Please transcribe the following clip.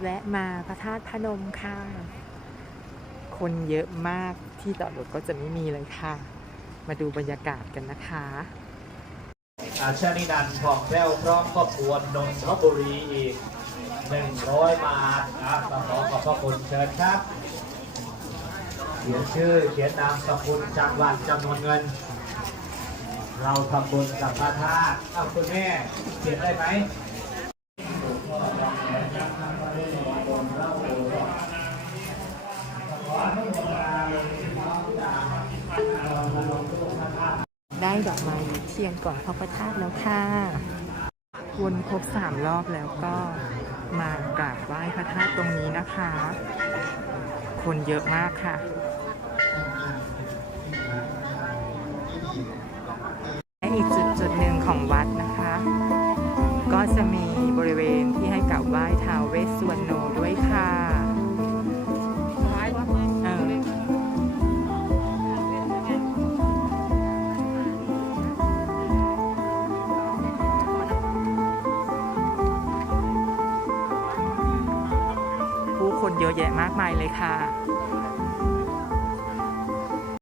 แวะมาพระธาตุพนมค่ะ คนเยอะมากที่จอดรถก็จะไม่มีเลยค่ะ มาดูบรรยากาศกันนะคะอาชานินันท์ทองแก้วพร้อมครอบครัวนนทบุรีอีก100บาทครับขอขอบพระคุณเชิญครับ เขียนชื่อเขียนนามสกุลจังหวัดจำนวนเงิน เราทำบุญกับพระธาตุอ้าคุณแม่เขียนได้ไหม ได้ดอกไม้เทียนก่อนเข้าพระธาตุแล้วค่ะ วนครบสามรอบแล้วก็มากราบไหว้พระธาตุตรงนี้นะคะ คนเยอะมากค่ะ และอีกจุดจุดหนึ่งของวัดนะคะ ก็จะมีบริเวณที่ให้กราบไหว้ท้าวเวสสวรรณ คนเยอะแยะมากมายเลยค่ะ